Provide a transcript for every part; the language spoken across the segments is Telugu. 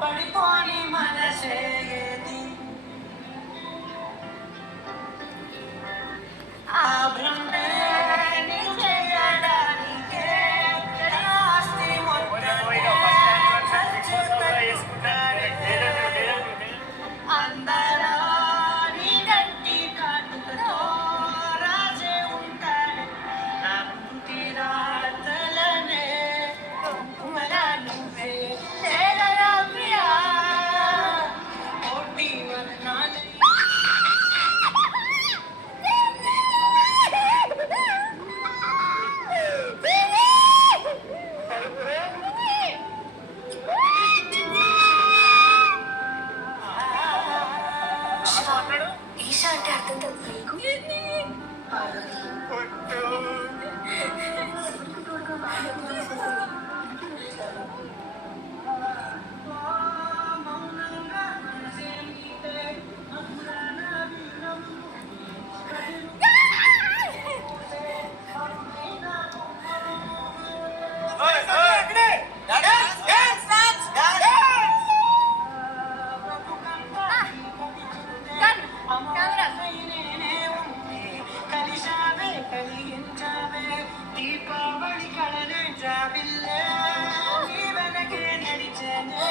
పడిపోని మనసే ఆ భ్రమే చేయడానికే ఆస్తి అందరా నీ గట్టి కాటుకతో రాజే ఉంటాడు నా పుట్టిరాతలనే కుంకుమలా నువ్వే చేరరా ప్రియా కోటి వదనాలు ఈశా అంటే అర్థం తెలుసు దీపావళి కళనే జాబిల్లే నీ వెనకే నడిచేనే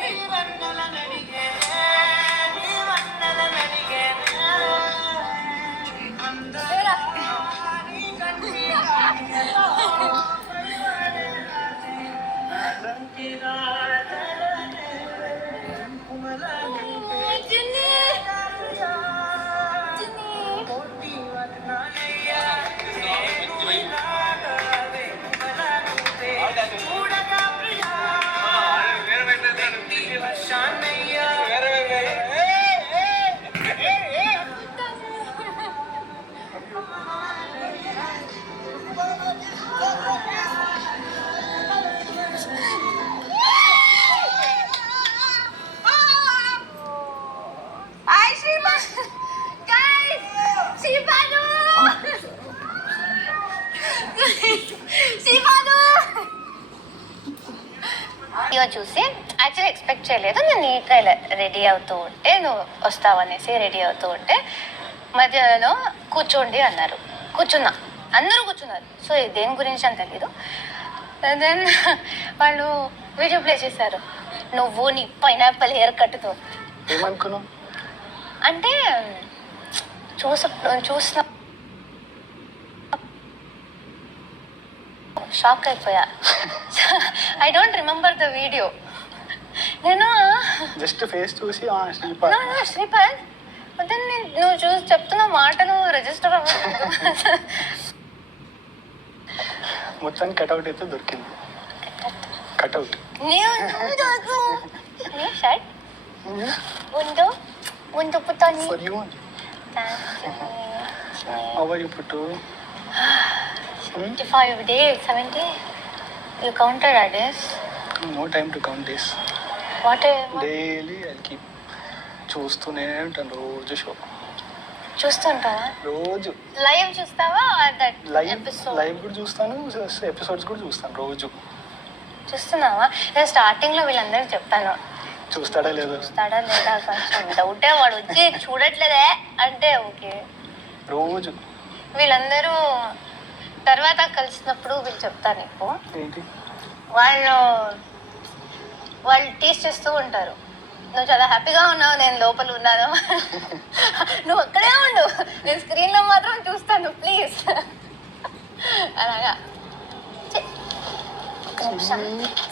నీ వన్నెల నడిగే నీ వన్నెల నడిగేనే అందరూ నీ కంటి కాటికలో రంకిరాతలనే కుంకుమల నువ్వే కోటి వదనాలయ్యా చూడగా ప్రియా వర్షాన్నయ్యా వీడియో చూసి యాక్చువల్లీ ఎక్స్పెక్ట్ చేయలేదు. నేను నీట్గా ఇలా రెడీ అవుతూ ఉంటే నువ్వు వస్తావనేసి రెడీ అవుతూ ఉంటే మధ్యలో కూర్చోండి అన్నారు. కూర్చున్నా, అందరూ కూర్చున్నారు. సో దేని గురించి అని తెలీదు. దెన్ వాళ్ళు వీడియో ప్లే చేశారు. నువ్వు నీ పైనాపిల్ హెయిర్ కట్తో ఏమనుకున్నావు అంటే చూసిన షాక్ అయిపోయా. I don't remember the video. నేను జస్ట్ ఫేస్ చూసి శ్రీపాల్ నువ్వు చూసి చెప్తున్న మాటలు రిజిస్టర్ అవ్వలేదు. మొత్తానికి కట్అవుట్ అయితే దొరికింది. కట్అవుట్ షర్ట్ ముందు ముందు పుట్టాను. ఫర్ యూ హౌ యూ పుట్టు 75 days, 70. You counted our days? No time to count days. What? Daily I'll keep చూస్తూనే ఉంటాను రోజు షో. చూస్తుంటావా? రోజు లైవ్ చూస్తావా? దట్ లైవ్ కూడా చూస్తాను, ఎపిసోడ్స్ కూడా చూస్తాను రోజు. చూస్తున్నావా? నేను స్టార్టింగ్లో వీళ్ళందరికీ చెప్పాను చూస్తాడా లేదా కొంచెం డౌటే. వాడు వచ్చి చూడట్లేదే అంటే ఓకే. రోజు వీళ్ళందరూ తర్వాత కలిసినప్పుడు వీళ్ళు చెప్తాను నీకు. ఏంటి వాళ్ళు టీస్ చేస్తూ ఉంటారు. నువ్వు చాలా హ్యాపీగా ఉన్నావు, నేను లోపల ఉన్నాను. నువ్వు అక్కడే ఉండు, నేను స్క్రీన్లో మాత్రం చూస్తాను ప్లీజ్ అలాగా.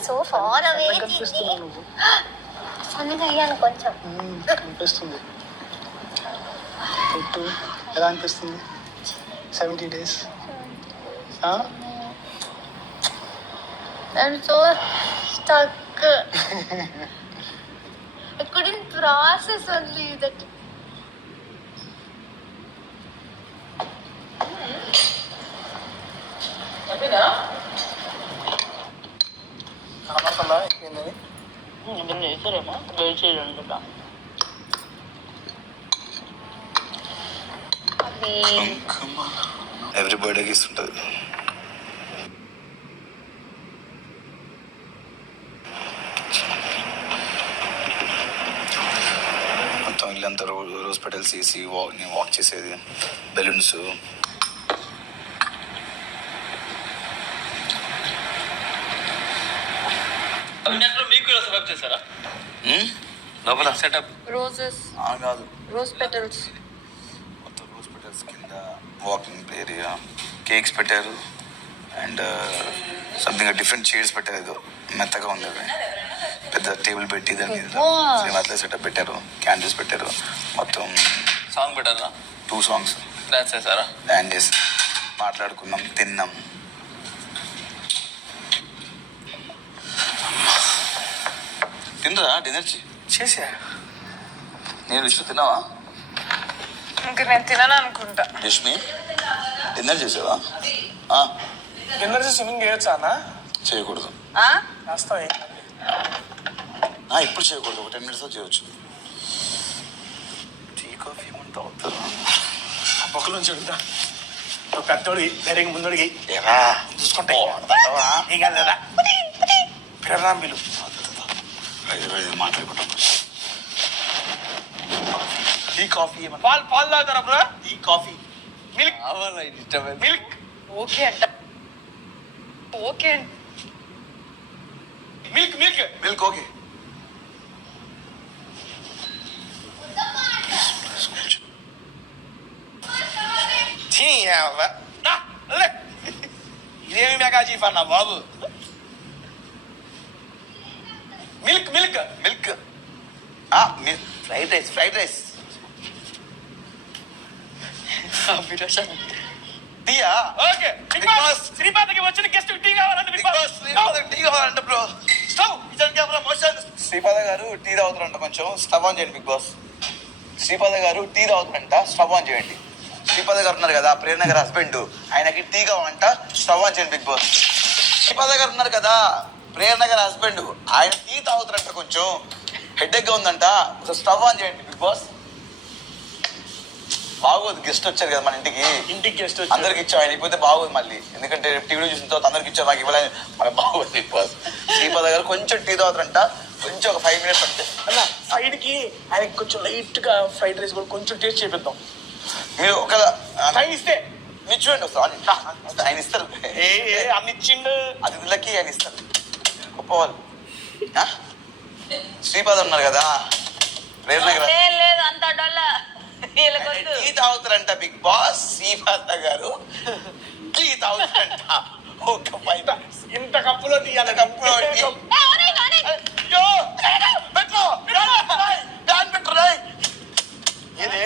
సో ఫార్ అవే సన్నగా అయ్యాను కొంచెం. అనిపిస్తుంది. ఎలా అనిపిస్తుంది? 70 days. I'm so stuck. I couldn't process only that. Every బర్త్డేకి ఇస్తుంటుంది. ఇల్లంతా రోజ్ పెటల్స్ వేసి నేను వాక్ చేసేది, బెలూన్స్. మీకు సబ్స్క్రైబ్ చేశారా లోపల సెటప్? రోజెస్, కాదు, రోజ్ పెటల్స్. మొత్తం రోజ్ పెటల్స్ కింద వాకింగ్ ఏరియా, కేక్స్ పెట్టారు అండ్ సంథింగ్ డిఫరెంట్ చైర్స్ పెట్టారు. ఏదో మెత్తగా ఉంది అది. పెద్ద టేబుల్ పెట్టి దాని మీద అట్లా సెటప్ పెట్టారు, క్యాండిల్స్ పెట్టారు. మొత్తం సాంగ్ పెట్టారా? 2 songs డాన్స్ చేశారా? డాన్స్ చేసి మాట్లాడుకున్నాం, తిన్నాం. తినరా డిన్నర్ చేసా. నేను విష్ణు తిన్నావా? ఇంకా నేను తినను అనుకుంటా. విష్మి డిన్నర్ చేసావా? డిన్నర్ చేసి స్విమ్మింగ్ చేయొచ్చా అన్న? చేయకూడదు. రాస్తావా? ఇప్పుడు చేయకూడదు, ఒక 10 minutes చేయొచ్చు. టీ కాఫీ ఏమంతా అవుతారు బొక్కల నుంచి అడుగుతా. పెద్దోడికి ధైర్యంగా ముందడికి ఏరా చూసుకుంటే ఏం కాదు కదా. పిల్లరాంబిలు మాట్లాడుకుంటాం. టీ కాఫీ పాలు తాగుతారా bro? Tea coffee milk milk okay అంట. ఓకే అంట. Milk milk milk okay. ఇదేమి మెగా చీఫ్ అన్న బాబు. Milk milk milk fried rice టీయా? ఓకే. బిగ్ బాస్ శ్రీపాదకి వచ్చిన గెస్ట్ టీ కావాలంటే బిగ్ బాస్ టీ కావాలంట bro. Stove kitchen camera motion. Sripada garu tea తాగుతారంట, కొంచెం స్టవ్ ఆన్ చేయండి Bigg Boss. Sripada garu tea తాగుతారంట, stove on చేయండి. శ్రీపాద గారు ఉన్నారు కదా, ప్రేరణ గారు హస్బెండ్, ఆయనకి టీ కావాలంట, స్టవ్ ఆన్ చేయండి బిగ్ బాస్. శ్రీపాద గారు ఉన్నారు కదా, ప్రేరణ గారు హస్బెండ్, ఆయన టీ తాగుతారంట, కొంచెం హెడేక్ గా ఉందంట, స్టవ్ ఆన్ చేయండి బిగ్ బాస్. బాగోదు, గెస్ట్ వచ్చారు కదా మన ఇంటికి గెస్ట్ అందరికి ఇచ్చాం, ఆయన అయిపోతే బాగోదు మళ్ళీ. ఎందుకంటే టీవీలో చూసిన తర్వాత అందరికి ఇచ్చారు, నాకు ఇవ్వలేదు, మనకు బాగోదు బిగ్ బాస్. శ్రీపాద గారు కొంచెం టీ తాగుతారంట, కొంచెం ఒక 5 minutes అంతే. అన్న సైడ్ కి ఆయనకి కొంచెం లైట్ గా ఫ్రైడ్ రైస్ కూడా కొంచెం టేస్ట్ చేపిద్దాం. మీరు ఒక టైం ఇస్తే మీరు చూడండి ఒకసారి, ఆయన ఇస్తారు. అన్ని ఇచ్చిండు అతిథులకి ఆయన ఇస్తారు, గొప్పవాళ్ళు. శ్రీపాద ఉన్నారు కదా, ప్రేరణ గారు లేదు అంత డొల్ల. టీ తాగుతారంట Bigg Boss. Sripada garu tea తాగుతారంట, ఒక 5 minutes. ఇంత కప్పులో టీ అన్న కప్పులో టీ. అయ్యో, పెట్టు, ఫ్యాన్ పెట్టు రాయ్. ఏదే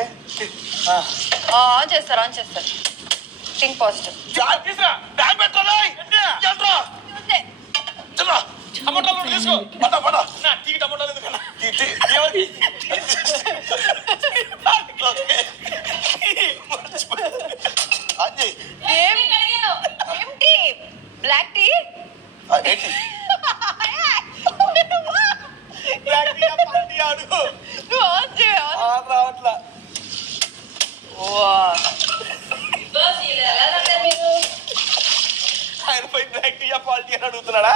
ఆన్ చేస్తారు, ఆన్ చేస్తారు. Think positive. ఫ్యాన్ తీసురా, ఫ్యాన్ పెట్టు రాయ్. ఏంట్రా చల్రా, టమాటాలు తీసుకో. పట నా టీకి టమాటాలు ఎందుకన్నా? అజయ్ ఏం టీ? Black tea? ఏంటి అడుగు నువ్వు ఆన్ చేయ. రావట్లా. ఆయన పోయి బ్లాక్ టీ పాలిటీ అని అడుగుతున్నాడా?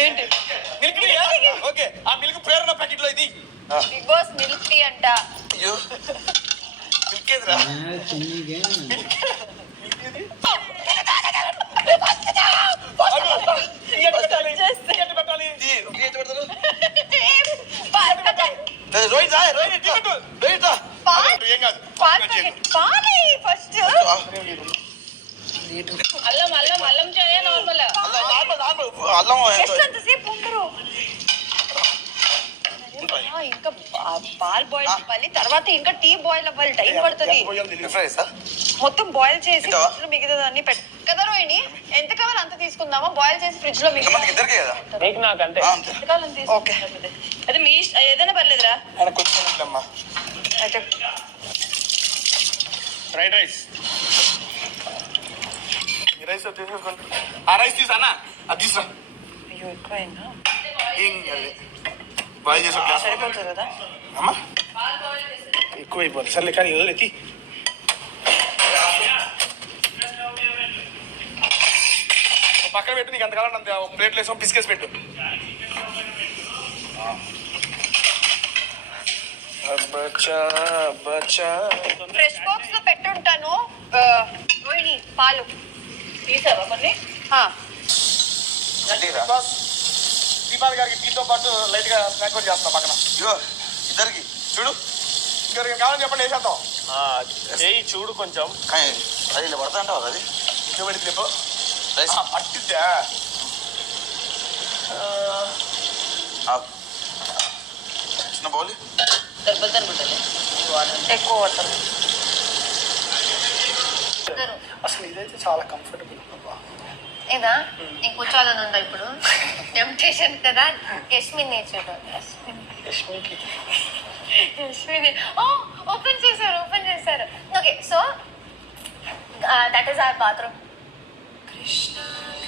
ఏంటి మిల్క్ టీ? ఓకే, ఆ మిల్క్ ప్రేరణ ప్యాకెట్ లో ఇది. బిగ్ బాస్ మిల్క్ టీ అంట. అయ్యో, మిల్కేదిరా? పెట్టాలి. రోహిత్ రోహిత్ రోహిత్ ఏం కాదు. పాలి ఫస్ట్. అల్లం అల్లం అల్లం చాయ్ నార్మల్. అల్లం ఎంతసేపు ఉండరు ఇంకా పాల్ బాయిల్ అవ్వాలి, తర్వాత ఇంకా టీ బాయిల్ అవ్వాలి, టైం పడుతుంది. మొత్తం బాయిల్ చేసి ఫ్రిడ్జ్ లో మిగతాదాన్ని కదా రోహిణి. ఎంత కావాలి అంత తీసుకుందామా, బాయిల్ చేసి ఫ్రిడ్జ్ లో ఇద్దరికే కదా. ఓకే, అదే మీ ఏదైనా పర్లేదురా. ఆయన కూర్చోనమ్మా. అయితే ఫ్రైడ్ రైస్, ఈ రైస్ తీసేసుకోండి. ఆ రైస్ తీసానా, అది తీసురా. అయ్యో ఎక్కువైందా? ఏం కాదు, బాయిల్ చేసి గ్లాస్ సరిపోతుంది కదా అమ్మా. ఎక్కువ అయిపోతుంది సర్లే, కానీ ఏదో ఎత్తి పక్కన పెట్టు. నీకు అంతకాలం అంత ప్లేట్లు వేసాం, పిసికేసి పెట్టు. బచ్చా బచ్చా ఫ్రెష్ బాక్స్ లో పెట్టుంటాను. రోహిణి పాలు తీసావా కొన్ని? బాస్ శ్రీపాద్ గారికి టీతో పాటు లైట్ గా స్నాక్ కూడా చేస్తున్నా పక్కన. ఇగో ఇద్దరికి చూడు. ఇంకొకరికి కావాలని చెప్పండి వేసేద్దాం. చేయి చూడు కొంచెం. కానీ అది ఇలా పడతా అంటావు అది ఇవ్వండి చెప్పు. రైస్ పట్టిద్దా? చిన్న బౌలి ఎక్కువ వాటర్. అసలు ఇదైతే చాలా కంఫర్టబుల్. ఇదా నీకు కూర్చోవాలని ఉందా ఇప్పుడు? టెంప్టేషన్ కదా. యష్మి నేచర్ యష్మికి యష్మిని ఓపెన్ చేశారు. Okay, so that is our bathroom. Krishna